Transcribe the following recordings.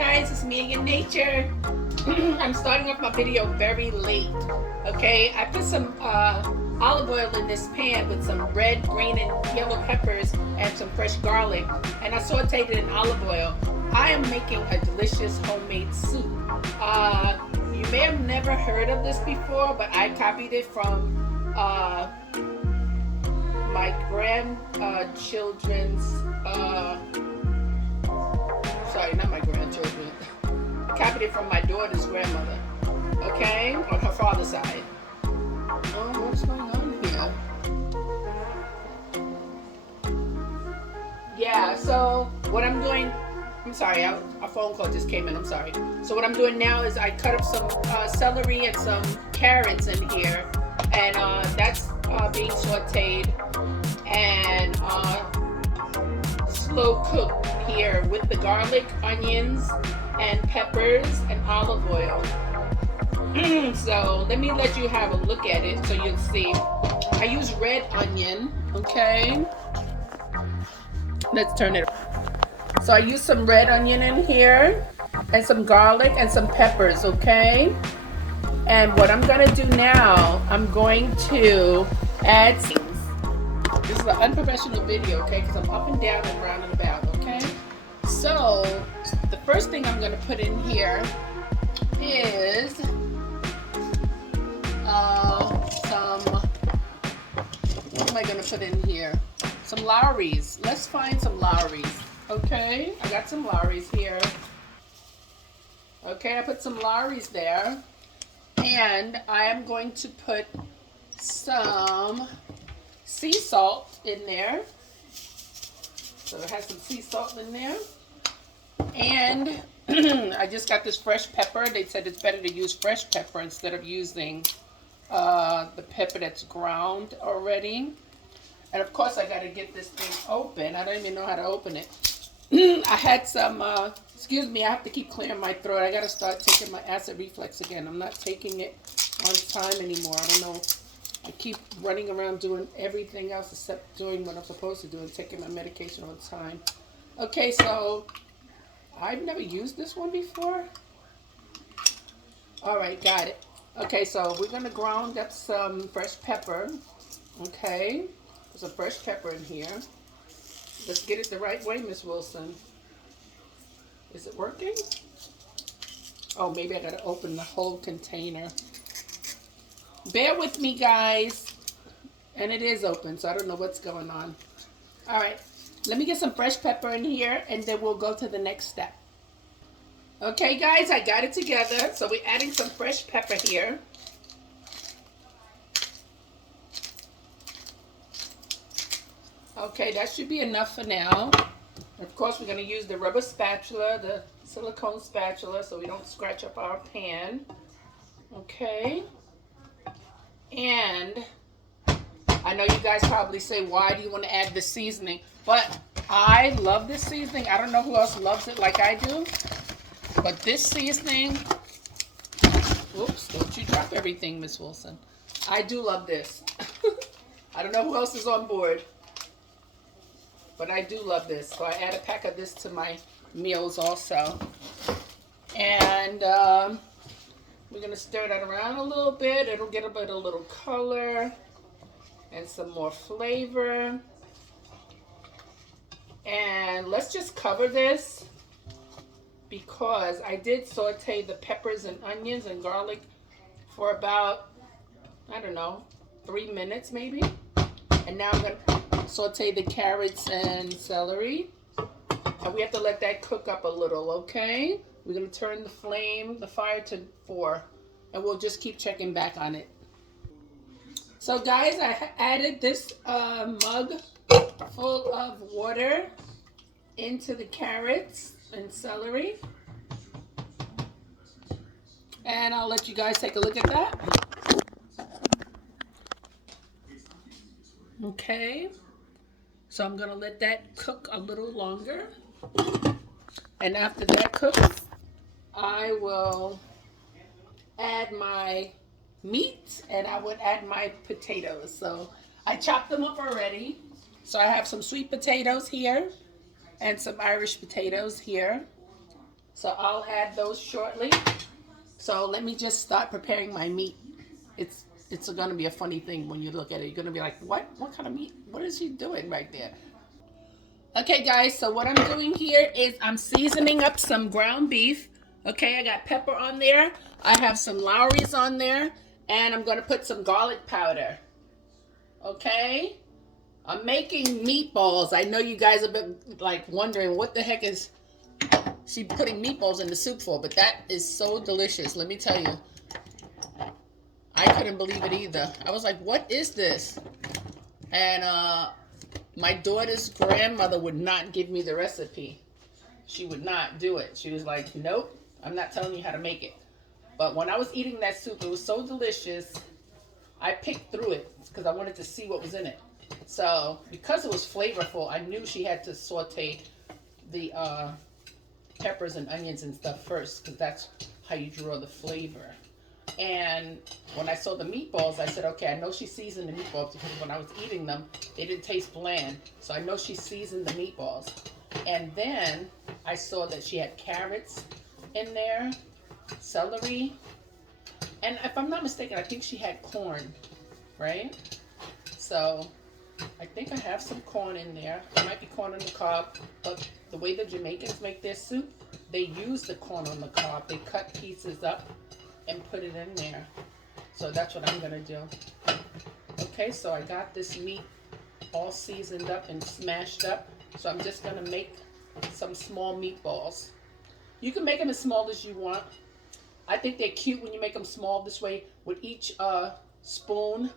guys, it's me again, Nature. I'm starting off my video very late. Okay, I put some olive oil in this pan with some red, green, and yellow peppers and some fresh garlic, and I sauteed it in olive oil. I am making a delicious homemade soup. You may have never heard of this before, but I copied it from my grandchildren's. Sorry, not my grandchildren. I copied it from my daughter's grandmother. Okay, on her father's side. Oh, what's going on here? Yeah, so what I'm doing, I'm sorry, a phone call just came in, I'm sorry. So what I'm doing now is I cut up some celery and some carrots in here, and that's being sauteed and slow cooked here with the garlic, onions, and peppers and olive oil. So let me let you have a look at it so you'll see. I use red onion, okay? Let's turn it. So I use some red onion in here and some garlic and some peppers, okay? And what I'm gonna do now, I'm going to add things. This is an unprofessional video, okay? Because I'm up and down and round and about, okay? So the first thing I'm gonna put in here is some, what am I gonna put in here? Some Lawry's. Let's find some Lawry's, okay? I got some Lawry's here. Okay, I put some Lawry's there. And I am going to put some sea salt in there. So it has some sea salt in there. And I just got this fresh pepper. They said it's better to use fresh pepper instead of using the pepper that's ground already. And of course I got to get this thing open. I don't even know how to open it. I had some, excuse me, I have to keep clearing my throat. I got to start taking my acid reflux again. I'm not taking it on time anymore. I don't know. I keep running around doing everything else except doing what I'm supposed to do and taking my medication on time. Okay, so I've never used this one before. All right, got it. Okay, so we're going to ground up some fresh pepper. Okay, there's a fresh pepper in here. Let's get it the right way, Miss Wilson. Is it working? Oh, maybe I gotta open the whole container. Bear with me, guys. And it is open, so I don't know what's going on. All right, let me get some fresh pepper in here, and then we'll go to the next step. Okay, guys, I got it together. So we're adding some fresh pepper here. Okay, that should be enough for now. Of course, we're going to use the rubber spatula, the silicone spatula, so we don't scratch up our pan. Okay. And I know you guys probably say, why do you want to add the seasoning? But I love this seasoning. I don't know who else loves it like I do. But this seasoning, oops, don't you drop everything, Miss Wilson. I do love this. I don't know who else is on board. But I do love this. So I add a pack of this to my meals also. And we're going to stir that around a little bit. It'll get a little color and some more flavor. And let's just cover this because I did saute the peppers and onions and garlic for about, I don't know, 3 minutes maybe. And now I'm going to saute the carrots and celery, and we have to let that cook up a little. Okay, we're going to turn the fire to 4, and we'll just keep checking back on it. So guys, I added this mug full of water into the carrots and celery, and I'll let you guys take a look at that. Okay, so I'm gonna let that cook a little longer. And after that cooks, I will add my meat and I would add my potatoes. So I chopped them up already. So I have some sweet potatoes here and some Irish potatoes here. So I'll add those shortly. So let me just start preparing my meat. It's going to be a funny thing when you look at it. You're going to be like, what? What kind of meat? What is she doing right there? Okay, guys, so what I'm doing here is I'm seasoning up some ground beef. Okay, I got pepper on there. I have some Lawry's on there. And I'm going to put some garlic powder. Okay? I'm making meatballs. I know you guys have been like wondering what the heck is she putting meatballs in the soup for, but that is so delicious. Let me tell you. I couldn't believe it either. I was like, what is this? And my daughter's grandmother would not give me the recipe. She would not do it. She was like, nope, I'm not telling you how to make it. But when I was eating that soup, it was so delicious. I picked through it because I wanted to see what was in it. So because it was flavorful, I knew she had to saute the peppers and onions and stuff first, because that's how you draw the flavor. And when I saw the meatballs, I said, okay, I know she seasoned the meatballs, because when I was eating them, they didn't taste bland. So I know she seasoned the meatballs. And then I saw that she had carrots in there, celery, and if I'm not mistaken, I think she had corn, right? So I think I have some corn in there. It might be corn on the cob, but the way the Jamaicans make their soup, they use the corn on the cob. They cut pieces up and put it in there. So that's what I'm gonna do. Okay, so I got this meat all seasoned up and smashed up. So I'm just gonna make some small meatballs. You can make them as small as you want. I think they're cute when you make them small this way. With each spoon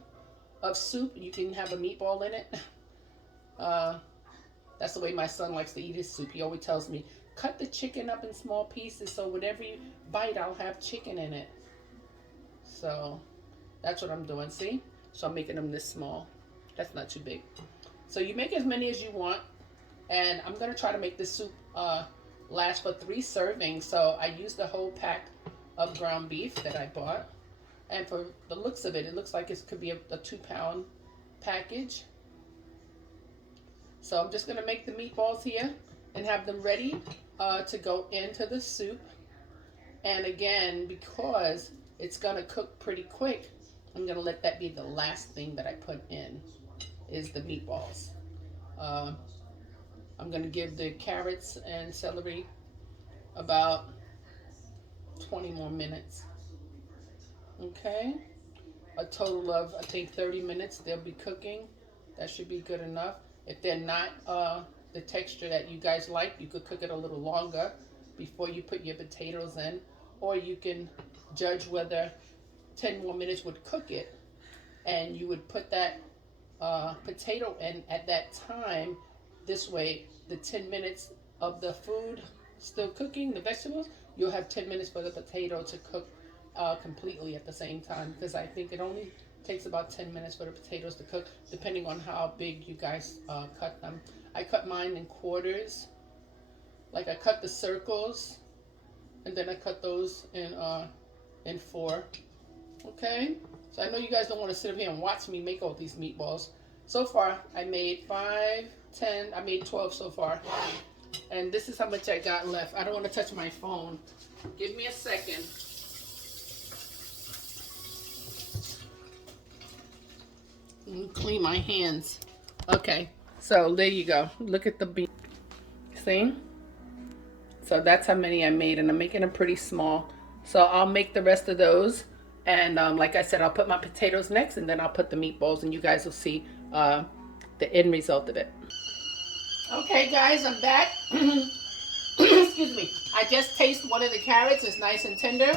of soup, you can have a meatball in it. That's the way my son likes to eat his soup. He always tells me, cut the chicken up in small pieces so whatever you bite, I'll have chicken in it. So that's what I'm doing, see? So I'm making them this small. That's not too big. So you make as many as you want. And I'm going to try to make this soup last for 3 servings. So I used the whole pack of ground beef that I bought. And for the looks of it, it looks like it could be a 2-pound package. So I'm just going to make the meatballs here and have them ready to go into the soup. And again, because it's going to cook pretty quick, I'm going to let that be the last thing that I put in, is the meatballs. I'm going to give the carrots and celery about 20 more minutes. Okay, a total of, I think, 30 minutes they'll be cooking. That should be good enough. If they're not the texture that you guys like, you could cook it a little longer before you put your potatoes in, or you can judge whether 10 more minutes would cook it, and you would put that potato in at that time. This way, the 10 minutes of the food still cooking, the vegetables, you'll have 10 minutes for the potato to cook completely at the same time, because I think it only takes about 10 minutes for the potatoes to cook, depending on how big you guys cut them. I cut mine in quarters. Like, I cut the circles, and then I cut those in 4. Okay? So I know you guys don't want to sit up here and watch me make all these meatballs. So far, I made 5, 10, I made 12 so far. And this is how much I got left. I don't want to touch my phone. Give me a second. Clean my hands. Okay, so there you go. Look at the bean. See? So that's how many I made, and I'm making them pretty small. So I'll make the rest of those. And like I said, I'll put my potatoes next, and then I'll put the meatballs, and you guys will see the end result of it. Okay, guys, I'm back. Excuse me. I just tasted one of the carrots. It's nice and tender.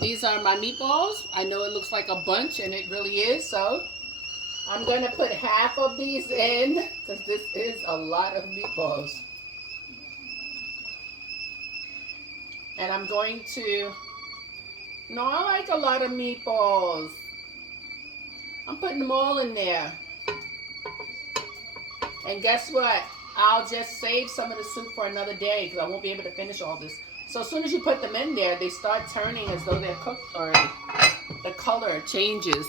These are my meatballs. I know it looks like a bunch, and it really is. So I'm going to put half of these in, because this is a lot of meatballs. And I'm going to... No, I like a lot of meatballs. I'm putting them all in there. And guess what? I'll just save some of the soup for another day, because I won't be able to finish all this. So as soon as you put them in there, they start turning as though they're cooked already. The color changes.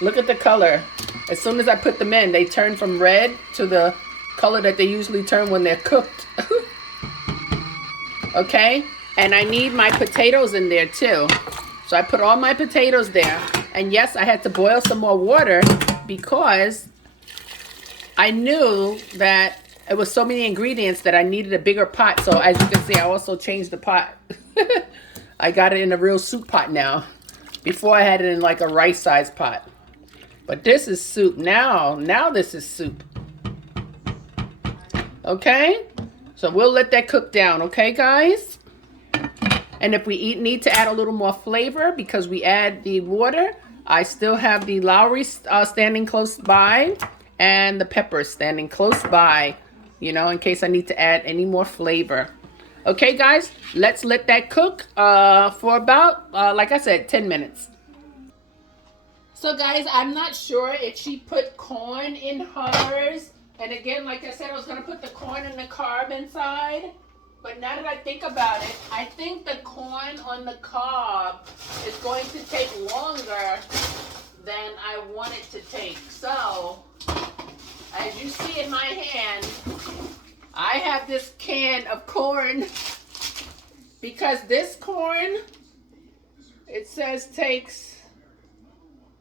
Look at the color. As soon as I put them in, they turn from red to the color that they usually turn when they're cooked. Okay? And I need my potatoes in there too. So I put all my potatoes there. And yes, I had to boil some more water because I knew that it was so many ingredients that I needed a bigger pot. So as you can see, I also changed the pot. I got it in a real soup pot now. Before I had it in like a rice-sized pot. But this is soup now. Now this is soup. Okay? So we'll let that cook down. Okay, guys? And if we need to add a little more flavor because we add the water, I still have the Lowry standing close by and the peppers standing close by, you know, in case I need to add any more flavor. Okay, guys, let's let that cook for about, like I said, 10 minutes. So, guys, I'm not sure if she put corn in hers. And again, like I said, I was going to put the corn and the carb inside. But now that I think about it, I think the corn on the cob is going to take longer than I want it to take. So, as you see in my hand, I have this can of corn because this corn, it says takes,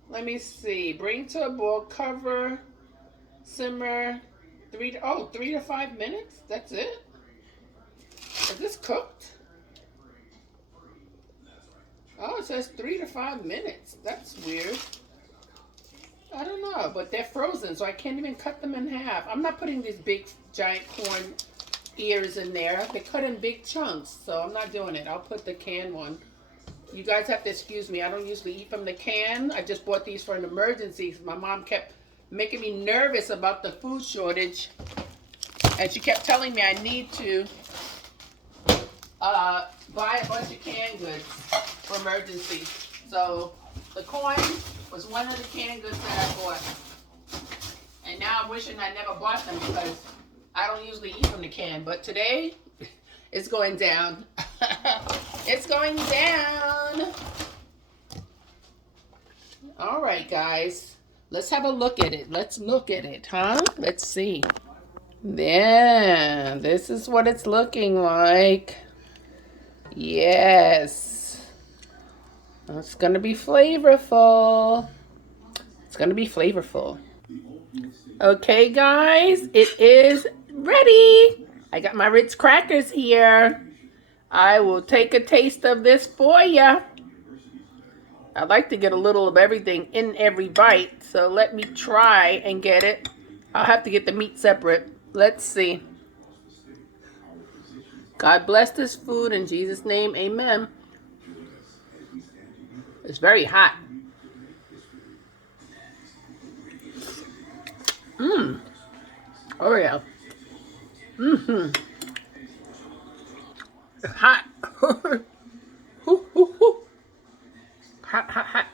let me see, bring to a boil, cover, simmer, 3 to 5 minutes? That's it? Is this cooked? Oh, it says 3 to 5 minutes. That's weird. I don't know, but they're frozen, so I can't even cut them in half. I'm not putting these big, giant corn ears in there. They're cut in big chunks, so I'm not doing it. I'll put the canned one. You guys have to excuse me. I don't usually eat from the can. I just bought these for an emergency. My mom kept making me nervous about the food shortage, and she kept telling me I need to buy a bunch of canned goods for emergency. So the corn was one of the canned goods that I bought. And now I'm wishing I never bought them because I don't usually eat from the can. But today, it's going down. It's going down. All right, guys. Let's have a look at it. Let's look at it, huh? Let's see. Yeah, this is what it's looking like. Yes. It's going to be flavorful. It's going to be flavorful. Okay, guys, it is ready. I got my Ritz crackers here. I will take a taste of this for you. I like to get a little of everything in every bite, so let me try and get it. I'll have to get the meat separate. Let's see. God bless this food in Jesus' name, amen. It's very hot. Oh yeah. It's hot. Hot, hot, hot.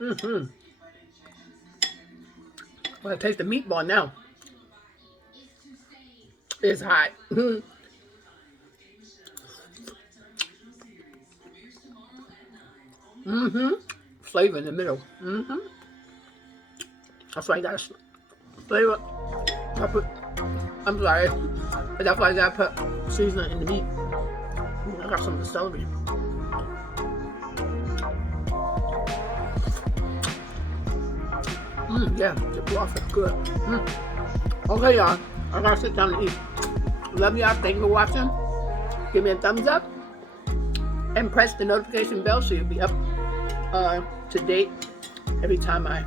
I'm gonna taste the meatball now. It's hot. Flavor in the middle. That's why I got flavor. I'm sorry. But that's why I gotta put seasoning in the meat. I got some of the celery. Yeah, the broth is good. Okay, y'all. I gotta sit down and eat. Love y'all. Thank you for watching. Give me a thumbs up. And press the notification bell so you'll be up to date every time I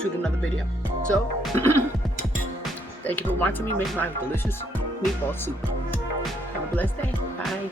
shoot another video. So, thank you for watching me make my delicious meatball soup. Have a blessed day. Bye.